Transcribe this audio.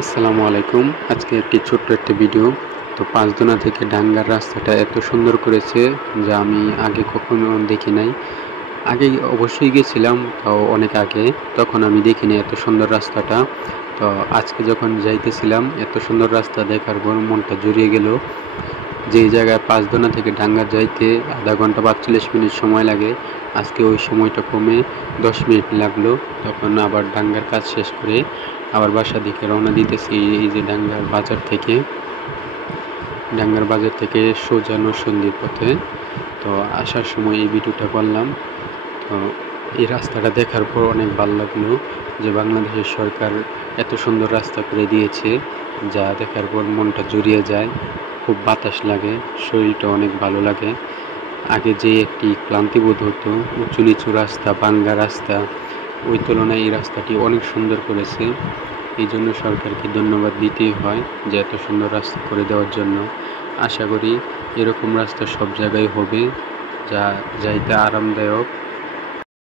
আসসালামু আলাইকুম। আজকে ছোট্ট একটি ভিডিও। ৫দোনা থেকে ডাঙ্গার রাস্তাটা এত সুন্দর করেছে যা আমি আগে কখনো দেখি নাই। আগে অবশ্যই গেছিলাম, তাও অনেক আগে। তখন আমি দেখিনি এত সুন্দর রাস্তাটা। তো আজকে যখন যাইতেছিলাম এত সুন্দর রাস্তা দেখার পর মনটা জুড়িয়ে গেল। যেই জায়গায় ৫দোনা থেকে ডাঙ্গা যাইতে আধা ঘন্টা বা ৪০ মিনিট সময় লাগে, আজকে ওই সময়টা কমে ১০ মিনিট লাগলো। তখন আবার ডাঙ্গার কাজ শেষ করে আবার বাসার দিকে রওনা দিতেছি। এই যে ডাঙ্গার বাজার থেকে সোজা নরসিংদীর পথে। তো আসার সময় এই ভিডিওটা করলাম। তো এই রাস্তাটা দেখার পর অনেক ভালো লাগলো যে বাংলাদেশের সরকার এত সুন্দর রাস্তা করে দিয়েছে, যা দেখার পর মনটা জুড়িয়ে যায়। খুব বাতাস লাগে, শরীরটা অনেক ভালো লাগে। আগে যে একটি ক্লান্তিবোধ হতো, উঁচু নিচু রাস্তা, ভাঙ্গা রাস্তা, ওই তুলনায় এই রাস্তাটি অনেক সুন্দর করেছে। এই জন্য সরকারকে ধন্যবাদ দিতেই হয় যে এত সুন্দর রাস্তা করে দেওয়ার জন্য। আশা করি এরকম রাস্তা সব জায়গায় হবে, যা যাইতে আরামদায়ক